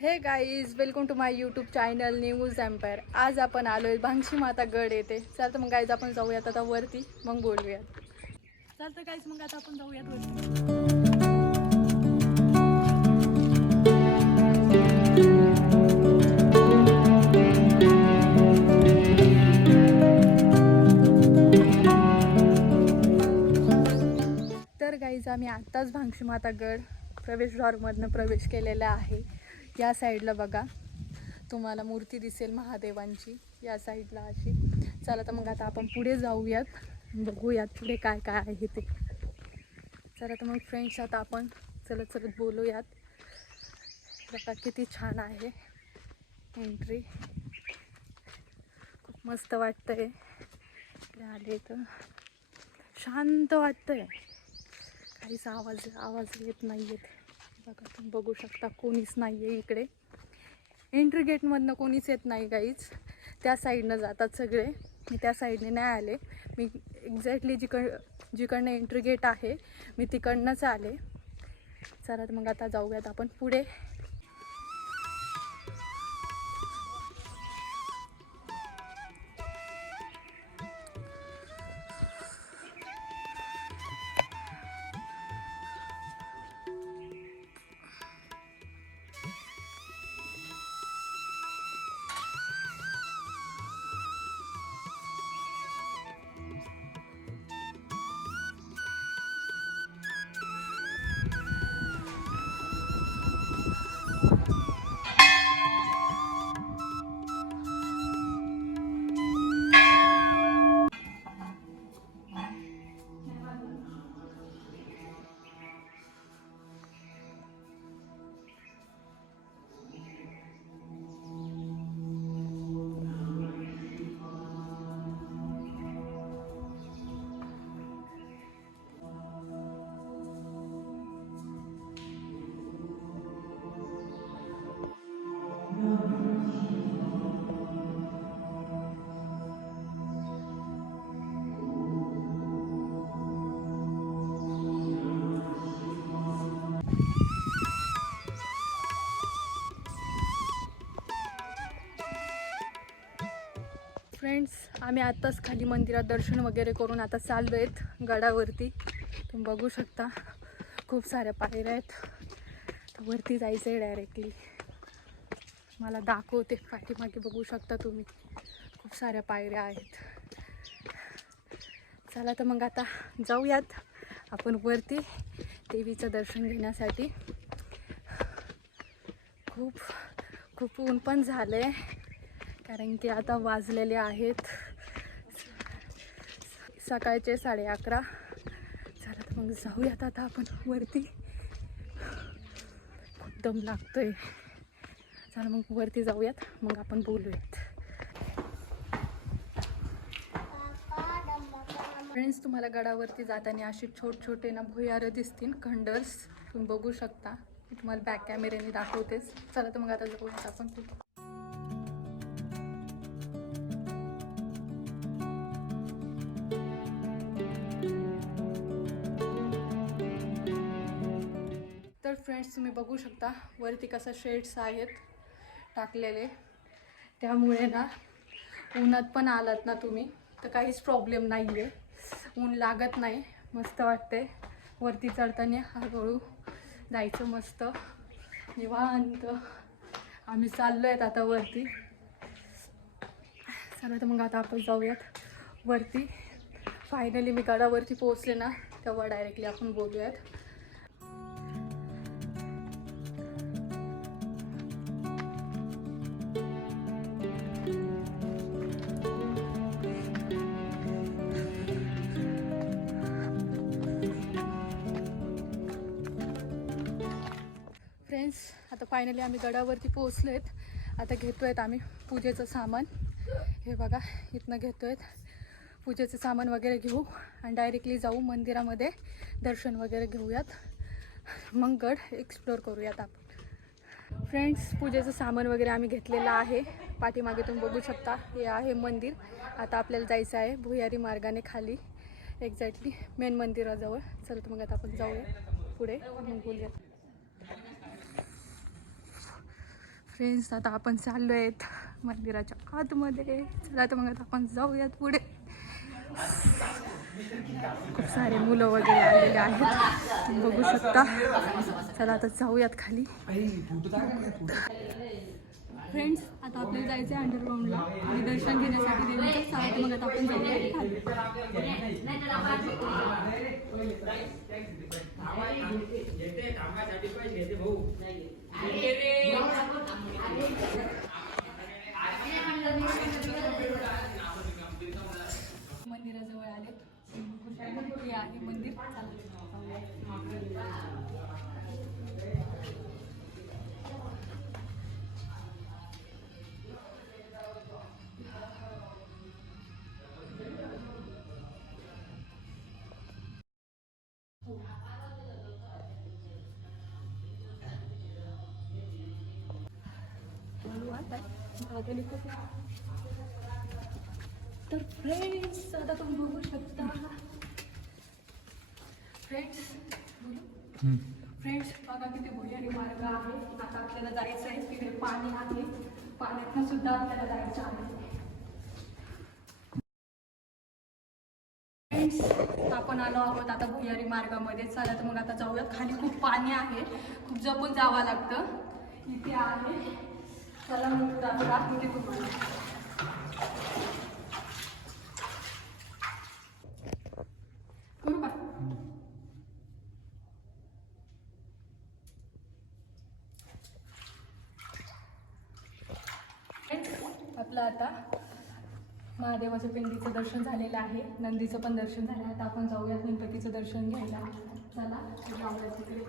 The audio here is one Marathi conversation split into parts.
Hey guys welcome to my YouTube channel News Empire आज आपण आलोय भांगशी माता गड येते चालतं मग गाईज आपण जाऊयात आता वरती. मग बोलूयात. चालतं गाईज मग आता आपण जाऊयात वरती. तर गाईज आम्ही आत्ताच भांगशी माता गड प्रवेशद्वारमधनं प्रवेश केलेला आहे. या साईडला बघा. तुम्हाला मूर्ती दिसेल महादेवांची या साईडला अशी. चला तर मग आता आपण पुढे जाऊयात. बघूयात पुढे काय काय आहे ते. चला तर मग फ्रेंड्स आता आपण चलत चलत बोलूयात. बघा किती छान आहे एंट्री खूप मस्त वाटतंय. आले तर शांत वाटतंय. काहीच आवाज आवाज येत नाही आहेत बघा तुम्ही बघू शकता कोणीच नाही आहे इकडे एंट्री गेटमधनं कोणीच येत नाही काहीच त्या साईडनं जातात सगळे. मी त्या साईडने नाही आले. मी एक्झॅक्टली जिकड जिकडनं एंट्री गेट आहे मी तिकडनंच आले. चला मग आता जाऊयात आपण पुढे. फ्रेंड्स आम्ही आत्ताच खाली मंदिरात दर्शन वगैरे करून आता चाललो आहेत गडावरती. तुम्ही बघू शकता खूप साऱ्या पायऱ्या आहेत. तर वरती जायचं आहे डायरेक्टली मला दाखवते पाठीमागे बघू शकता तुम्ही. खूप साऱ्या पायऱ्या आहेत. चला तर मग आता जाऊयात आपण वरती देवीचं दर्शन घेण्यासाठी. खूप खूप ऊन पण झालं आहे कारण की आता वाजलेले आहेत. सकाळचे साडे अकरा. चला तर मग जाऊयात आता आपण वरती. खूप दम लागतोय. चला मग वरती जाऊयात. मग आपण बोलूयात. फ्रेंड्स तुम्हाला गडावरती जाताना अशी छोट छोटे ना भुयारं दिसतील खंडर्स. तुम्ही बघू शकता. मी तुम्हाला बॅक कॅमेऱ्याने दाखवतेच. चला तर मग आता जाऊयात आपण. फ्रेंड्स तुम्ही बघू शकता वरती कसं शेड्स आहेत टाकलेले. त्यामुळे ना उन्हात पण आलात ना तुम्ही तर काहीच प्रॉब्लेम नाही आहे ऊन लागत नाही मस्त वाटते वरती चढताना हळूहळू जायचं मस्त. निवांत. आम्ही चाललो आहेत आता वरती. चला तर मग आता आपण जाऊयात वरती. फायनली मी गडावरती पोहोचले ना तेव्हा डायरेक्टली आपण बोलूयात. फ्रेंड्स आता फायनली आम्ही गडावरती पोहोचलो आहेत आता घेतो आहेत आम्ही पूजेचं सामान. हे बघा इथनं घेतो आहेत पूजेचं सामान वगैरे घेऊ आणि डायरेक्टली जाऊ मंदिरामध्ये. दर्शन वगैरे घेऊयात. मग गड एक्सप्लोअर करूयात आपण. फ्रेंड्स पूजेचं सामान वगैरे आम्ही घेतलेलं आहे. पाठीमागे तुम्ही बघू शकता हे आहे मंदिर. आता आपल्याला जायचं आहे भुयारी मार्गाने खाली. एक्झॅक्टली मेन मंदिराजवळ. चल तर मग आता आपण जाऊया पुढे. मग बोलूया फ्रेंड्स आता आपण चाललो आहेत मंदिराच्या आतमध्ये. चला तर मग आता आपण जाऊयात पुढे. खूप सारे मुलं वगैरे आलेले आहेत. तुम्ही बघू शकता. चला आता जाऊयात खाली. फ्रेंड्स आता आपल्याला जायचं आहे अंडरग्राऊंडला आणि दर्शन घेण्यासाठी देवीचं चला मग आता आपण जाऊया खाली. तर फ्रेंड्स आता तुम्ही बघू शकता. फ्रेंड्स फ्रेंड्स बघा किती भुयारी मार्ग आहे. आता आपल्याला जायचं आहे. तिकडे पाणी आहे. पाण्यातनं सुद्धा आपल्याला जायचं आहे. फ्रेंड्स आपण आलो आहोत आता भुयारी मार्गामध्ये. चला तर मग आता जाऊयात. खाली खूप पाणी आहे. खूप जपून जावं लागतं. इथे आहे. चला मग दाखवते तुम्हाला आपलं आता महादेवाचं पिंडीचं दर्शन झालेलं आहे. नंदीचं पण दर्शन झालं आहे. आता आपण जाऊयात गणपतीचं दर्शन घ्यायला. चला जाऊया तिकडे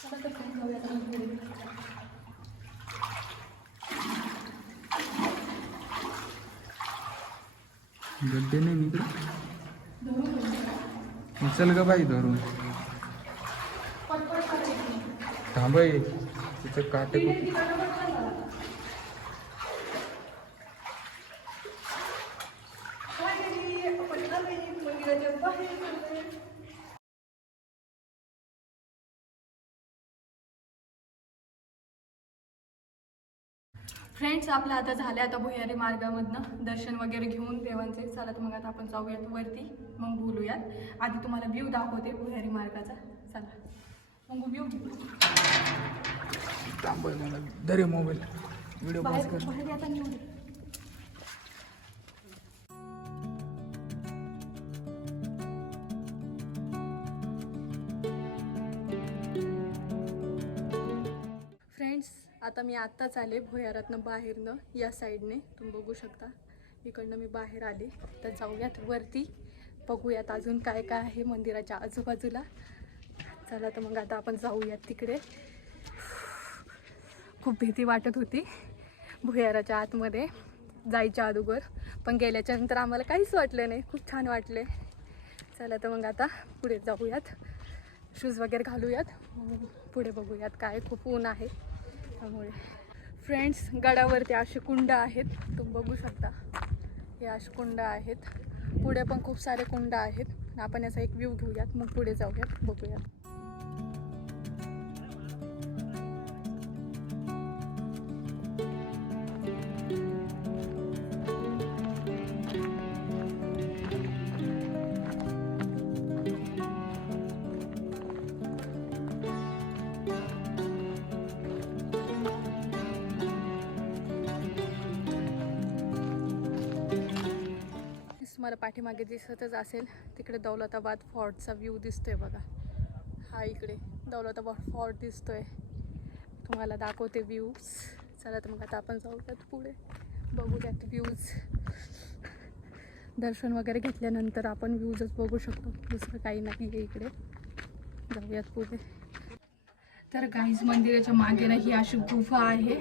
चला तर खाली जाऊयात आपण पुढे. गड्डे नाही निकडे उचल ग बाई धरून. थांबय तिथं काटे फ्रेंड्स आपलं आता झालं आता भुयारी मार्गामधनं. दर्शन वगैरे घेऊन देवांचे. चला तर मग आता आपण जाऊयात वरती. मग बोलूयात. आधी तुम्हाला व्ह्यू दाखवते भुयारी मार्गाचा. चला. मग व्ह्यू थांबाय मला दरे मोबाईल व्हिडिओ बाहेर येता नाही आता मी आत्ताच आले भुयारातनं बाहेरनं या साईडने. तुम्ही बघू शकता. इकडनं मी बाहेर आले. तर जाऊयात वरती. बघूयात अजून काय काय आहे मंदिराच्या आजूबाजूला. चला तर मग आता आपण जाऊयात तिकडे. खूप भीती वाटत होती भुयाराच्या आतमध्ये जायच्या अगोदर. पण गेल्याच्यानंतर आम्हाला काहीच वाटलं नाही. खूप छान वाटले. चला तर मग आता पुढे जाऊयात. शूज वगैरे घालूयात. पुढे बघूयात काय खूप ऊन आहे. त्यामुळे. फ्रेंड्स गडावरती असे कुंड आहेत. तुम्ही बघू शकता. हे असे कुंड आहेत. पुढे पण खूप सारे कुंड आहेत. आपण याचा एक व्ह्यू घेऊयात. मग पुढे जाऊयात. बघूयात. पाठीमागे दिसतच असेल तिकडे दौलताबाद फॉर्टचा व्ह्यू दिसतोय बघा. हा इकडे दौलताबाद फॉर्ट दिसतोय. तुम्हाला दाखवते व्ह्यूज चला तर मग आता आपण जाऊयात पुढे बघूयात व्ह्यूज दर्शन वगैरे घेतल्यानंतर आपण व्ह्यूजच बघू शकतो. दुसरं काही नाही आहे इकडे. जाऊयात पुढे. तर गाईज मंदिराच्या मागे ना ही अशी गुफा आहे.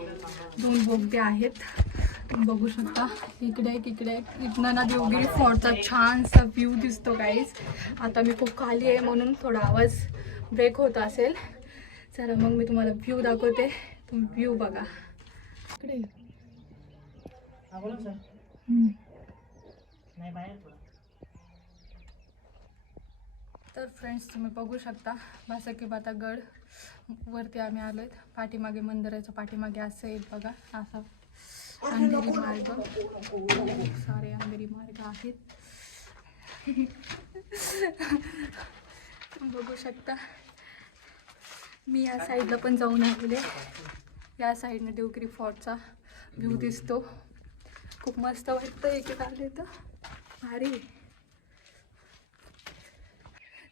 दोन बोगदे आहेत. बघू शकता. इकडे इकडे. इथनं ना देवगिरी फोर्टचा छानसा व्ह्यू दिसतो गाईज आता मी खूप खाली आहे म्हणून थोडा आवाज ब्रेक होत असेल. चला मग मी तुम्हाला व्ह्यू दाखवते. तुम्ही व्ह्यू बघा. इकडे. तर फ्रेंड्स तुम्ही बघू शकता. बाता गड. वरती आम्ही आलो आहेत पाठीमागे मंदिराच्या पाठीमागे असं येईल बघा. असा अंधेरी मार्ग खूप सारे अंधेरी मार्ग आहेत बघू शकता मी या साईडला पण जाऊन आलेले या साईडने देवगिरी फोर्टचा व्ह्यू दिसतो खूप मस्त वाटतं एक आले तर भारी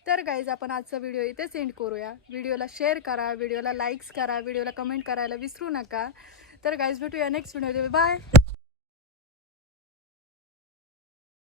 तर गाईज आपण आजचा व्हिडिओ इथे सेंड करूया व्हिडिओला शेअर करा व्हिडिओला लाईक्स करा व्हिडिओला कमेंट करायला विसरू नका तर गाईज भेटूया नेक्स्ट व्हिडिओ बाय